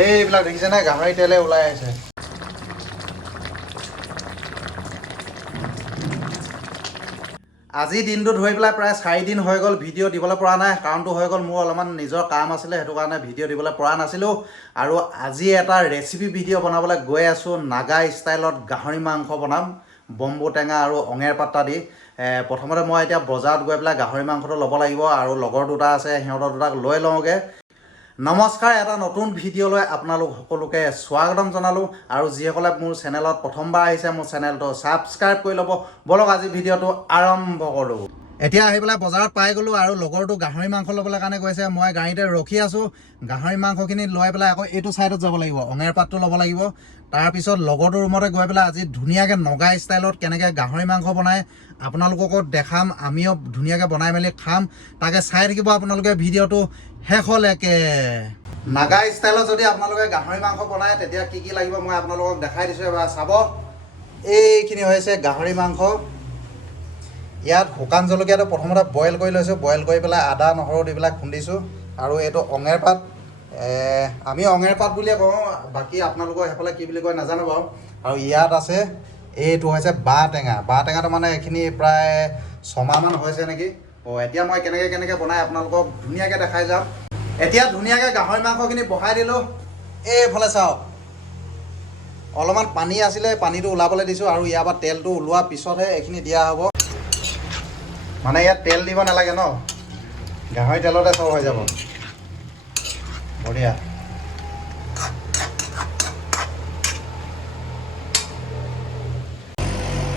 এইবিলাক দেখিছেনে গাহৰি তেলে ওলাই আছে। আজি দিনটো ধৰি পেলাই প্ৰায় 4 দিন হৈ গ'ল ভিডিঅ' দিবলৈ পৰা নাই। কাৰণটো হৈ গ'ল মোৰ অলপমান নিজৰ কাম আছিলে, সেইটো কাৰণে ভিডিঅ' দিবলৈ পৰা নাছিলোঁ। আৰু আজি এটা ৰেচিপি ভিডিঅ' বনাবলৈ গৈ আছোঁ। নাগা ষ্টাইলত গাহৰি মাংস বনাম বম্বু টেঙা আৰু অঙেৰ পাত্তা দি। প্ৰথমতে মই এতিয়া বজাৰত গৈ পেলাই গাহৰি মাংসটো ল'ব লাগিব আৰু লগৰ দুটা আছে, সিহঁতৰ দুটাক লৈ লওঁগৈ। নমস্কাৰ, এটা নতুন ভিডিঅ'লৈ আপোনালোক সকলোকে স্বাগতম জনালোঁ। আৰু যিসকলে মোৰ চেনেলত প্ৰথমবাৰ আহিছে মোৰ চেনেলটো ছাবস্ক্ৰাইব কৰি ল'ব। বলক আজি ভিডিঅ'টো আৰম্ভ কৰোঁ। এতিয়া আহি পেলাই বজাৰত পাই গ'লোঁ আৰু লগৰটো গাহৰি মাংস ল'বলৈ কাৰণে গৈছে। মই গাড়ীতে ৰখি আছোঁ। গাহৰি মাংসখিনি লৈ পেলাই আকৌ এইটো ছাইডত যাব লাগিব, অঙেৰ পাতটো ল'ব লাগিব। তাৰপিছত লগৰটোৰ ৰুমতে গৈ পেলাই আজি ধুনীয়াকৈ নগা ষ্টাইলত কেনেকৈ গাহৰি মাংস বনায় আপোনালোককো দেখাম, আমিও ধুনীয়াকৈ বনাই মেলি খাম। তাকে চাই থাকিব আপোনালোকে ভিডিঅ'টো শেষলৈকে। নাগা ষ্টাইলত যদি আপোনালোকে গাহৰি মাংস বনায় তেতিয়া কি কি লাগিব মই আপোনালোকক দেখাই দিছোঁ। এবাৰ চাব। এইখিনি হৈছে গাহৰি মাংস। ইয়াত শুকান জলকীয়াটো প্ৰথমতে বইল কৰি লৈছোঁ, বইল কৰি পেলাই আদা নহৰু দি পেলাই খুন্দিছোঁ। আৰু এইটো অঙেৰ পাত, আমি অঙেৰ পাত বুলিয়ে কওঁ, বাকী আপোনালোকৰ সেইফালে কি বুলি কয় নাজানো বাৰু। আৰু ইয়াত আছে এইটো হৈছে বাঁহ টেঙা। বাঁহ টেঙাটো মানে এইখিনি প্ৰায় 6 মাহমান হৈছে নেকি। এতিয়া মই কেনেকৈ বনাই আপোনালোকক ধুনীয়াকৈ দেখাই যাম। এতিয়া ধুনীয়াকৈ গাহৰি মাংসখিনি বহাই দিলোঁ। এইফালে চাওক, অলপমান পানী আছিলে, পানীটো ওলাবলৈ দিছোঁ। আৰু ইয়াৰ পৰা তেলটো ওলোৱাৰ পিছতহে এইখিনি দিয়া হ'ব। মানে ইয়াত তেল দিব নালাগে ন, গাহৰি তেলতে চব হৈ যাব। বঢ়িয়া।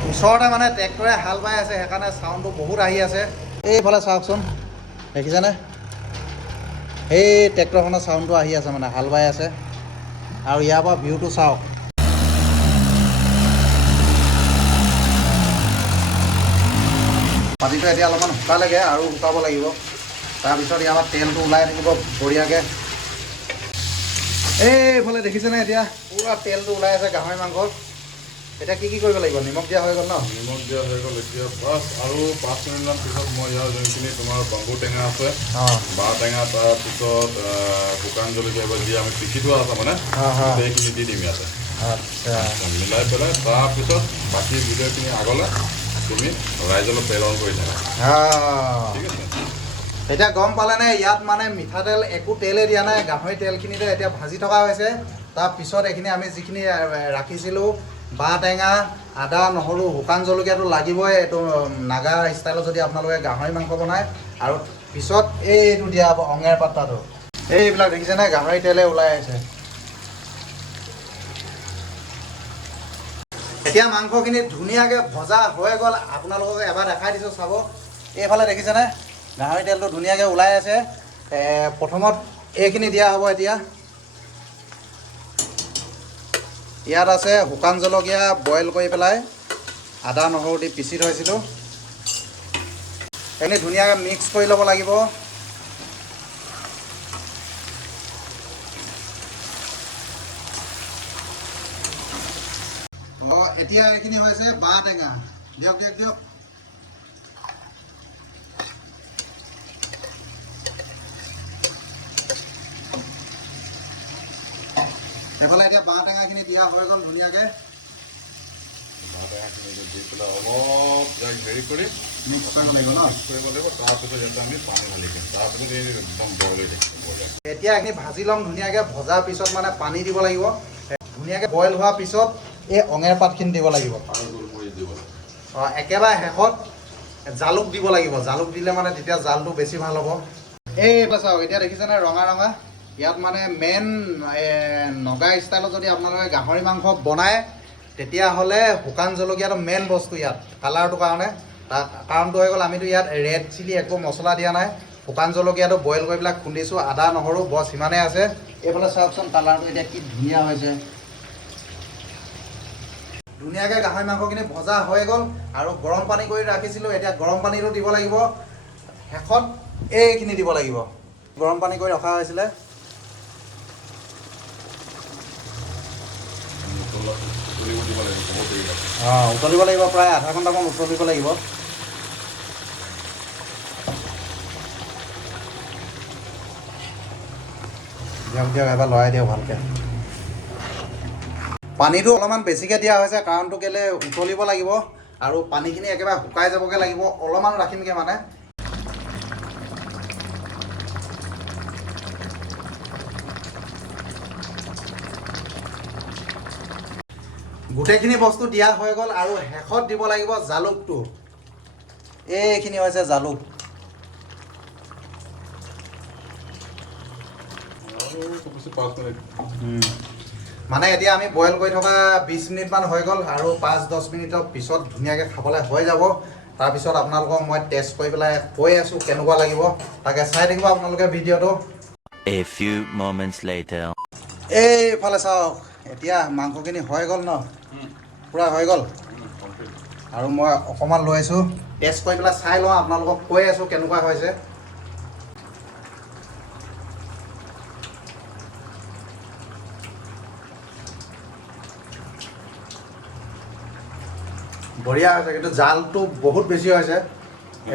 ওচৰতে মানে ট্ৰেক্টৰে হাল বাই আছে, সেইকাৰণে চাউণ্ডটো বহুত আহি আছে। এইফালে চাওকচোন, দেখিছেনে? সেই ট্ৰেক্টৰখনৰ চাউণ্ডটো আহি আছে, মানে হাল বাই আছে। আৰু ইয়াৰ পৰা ভিউটো চাওক। পানীটো এতিয়া অলপমান শুকালেগৈ আৰু শুকাব লাগিব। তাৰপিছত ইয়াৰ পৰা তেলটো ওলাই থাকিব বঢ়িয়াকৈ। এইফালে দেখিছেনে এতিয়া পূৰা তেলটো ওলাই আছে গাহৰি মাংসত। এতিয়া কি কৰিব লাগিব? নিমখ দিয়া হৈ গ'ল ন? নিমখ দিয়া হৈ গ'ল। এতিয়া আৰু 5 মিনিটমান পিছত মই ইয়াৰ যোনখিনি তোমাৰ বম্বু টেঙা আছে, বাঁহ টেঙা, তাৰপিছত শুকান জলকীয়া যি আমি পিচি থোৱা আছে মানে সেইখিনি দি দিম ইয়াতে। আচ্ছা, মিলাই পেলাই তাৰপিছত বাকী ভিডিঅ'খিনি আগলৈ তুমি ৰাইজলৈ প্ৰেৰণ কৰি থাকা। ঠিক আছে? এতিয়া গম পালেনে? ইয়াত মানে মিঠাতেল একো তেলেই দিয়া নাই, গাহৰি তেলখিনিতে এতিয়া ভাজি থকা হৈছে। তাৰপিছত এইখিনি আমি যিখিনি ৰাখিছিলোঁ, বাঁহ টেঙা, আদা নহৰু শুকান জলকীয়াটো লাগিবই এইটো নাগা ষ্টাইলত যদি আপোনালোকে গাহৰি মাংস বনায়। আৰু পিছত এইটো দিয়া হ'ব অঙেৰ পাত্তাটো। এইবিলাক দেখিছেনে গাহৰি তেলে ওলাই আছে। এতিয়া মাংসখিনি ধুনীয়াকৈ ভজা হৈ গ'ল। আপোনালোকক এবাৰ দেখাই দিছোঁ, চাব। এইফালে দেখিছেনে গাহৰি তেলটো ধুনীয়াকৈ ওলাই আছে। প্ৰথমত এইখিনি দিয়া হ'ব। এতিয়া ইয়াত আছে শুকান জলকীয়া বইল কৰি পেলাই আদা নহৰু দি পিচি থৈছিলোঁ। সেইখিনি ধুনীয়াকৈ মিক্স কৰি ল'ব লাগিব। এতিয়া এইখিনি হৈছে বাঁহ টেঙা। দিয়ক। এইফালে এতিয়া বাঁহ টেঙাখিনি দিয়া হৈ গ'ল ধুনীয়াকৈ। বাঁহ টেঙাখিনি দি পেলাই অলপ হেৰি কৰি মিক্স কৰিব লাগিব ন? কৰিব লাগিব। তাৰপিছত ইয়াতে আমি পানী ঢালি দিম। তাৰপিছত এই একদম বইল হৈ থাকিব। এতিয়া এইখিনি ভাজি ল'ম ধুনীয়াকৈ। ভজাৰ পিছত মানে পানী দিব লাগিব। ধুনীয়াকৈ বইল হোৱাৰ পিছত এই অঙেৰ পাতখিনি দিব লাগিব। পানী গোল কৰি দিব লাগিব। একেবাৰে শেষত জালুক দিব লাগিব। জালুক দিলে মানে তেতিয়া জালটো বেছি ভাল হ'ব। এইফালে চাওক, এতিয়া দেখিছেনে ৰঙা। ইয়াত মানে মেইন নগা ষ্টাইলত যদি আপোনালোকে গাহৰি মাংস বনায় তেতিয়াহ'লে শুকান জলকীয়াটো মেইন বস্তু ইয়াত কালাৰটোৰ কাৰণে। কাৰণটো হৈ গ'ল আমিতো ইয়াত ৰেড চিলি একো মছলা দিয়া নাই। শুকান জলকীয়াটো বইল কৰি পেলাই খুন্দিছোঁ, আদা নহৰু বছ সিমানেই আছে। এইফালে চাওকচোন কালাৰটো এতিয়া কি ধুনীয়া হৈছে। ধুনীয়াকৈ গাহৰি মাংসখিনি ভজা হৈ গ'ল। আৰু গৰম পানী কৰি ৰাখিছিলোঁ, এতিয়া গৰম পানীটো দিব লাগিব। শেষত এইখিনি দিব লাগিব। গৰম পানী কৰি ৰখা হৈছিলে। উতলিব লাগিব, প্ৰায় আধা ঘণ্টামান উতলিব লাগিব। দিয়ক দিয়ক এবাৰ লৰাই দিয়ক ভালকৈ। পানীটো অলপমান বেছিকৈ দিয়া হৈছে, কাৰণটো কেলৈ উতলিব লাগিব আৰু পানীখিনি একেবাৰে শুকাই যাবগৈ লাগিব। অলপমান ৰাখিমগৈ মানে। গোটেইখিনি বস্তু দিয়া হৈ গ'ল আৰু শেষত দিব লাগিব জালুকটো। এইখিনি হৈছে জালুক। মানে এতিয়া আমি বইল কৰি থকা 20 মিনিটমান হৈ গ'ল আৰু 5-10 মিনিটৰ পিছত ধুনীয়াকৈ খাবলৈ হৈ যাব। তাৰপিছত আপোনালোকক মই টেষ্ট কৰি পেলাই কৈ আছোঁ কেনেকুৱা লাগিব, তাকে চাই থাকিব আপোনালোকে ভিডিঅ'টো। A few moments later. এইফালে চাওক, এতিয়া মাংসখিনি হৈ গ'ল ন, পূৰা হৈ গ'ল। আৰু মই অকণমান লৈ আছোঁ, টেষ্ট কৰি পেলাই চাই লওঁ, আপোনালোকক কৈ আছোঁ কেনেকুৱা হৈছে। বঢ়িয়া হৈছে, কিন্তু জালটো বহুত বেছি হৈছে।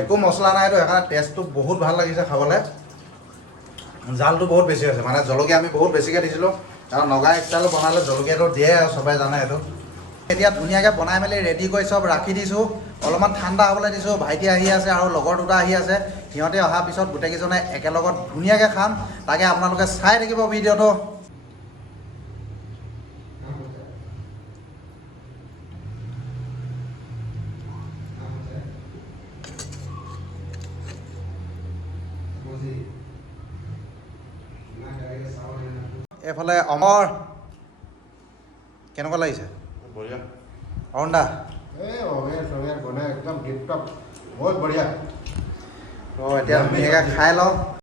একো মছলা নাইতো, সেইকাৰণে টেষ্টটো বহুত ভাল লাগিছে খাবলৈ। জালটো বহুত বেছি হৈছে, মানে জলকীয়া আমি বহুত বেছিকৈ দিছিলোঁ। কাৰণ নগা ষ্টাইলত বনালে জলকীয়াটো দিয়ে আৰু চবেই জানে সেইটো। এতিয়া ধুনীয়াকৈ বনাই মেলি ৰেডি কৰি চব ৰাখি দিছোঁ। অলপমান ঠাণ্ডা হ'বলৈ দিছোঁ। ভাইটি আহি আছে আৰু লগৰ দুটা আহি আছে। সিহঁতে অহাৰ পিছত গোটেইকেইজনে একেলগত ধুনীয়াকৈ খাম। তাকে আপোনালোকে চাই থাকিব ভিডিঅ'টো। এইফালে অমৰ, কেনেকুৱা লাগিছে বঢ়িয়া অৰুণ দা? एकदम टिप टॉप, बहुत बढ़िया। তো এতিয়া ধুনীয়াকৈ খাই লওঁ।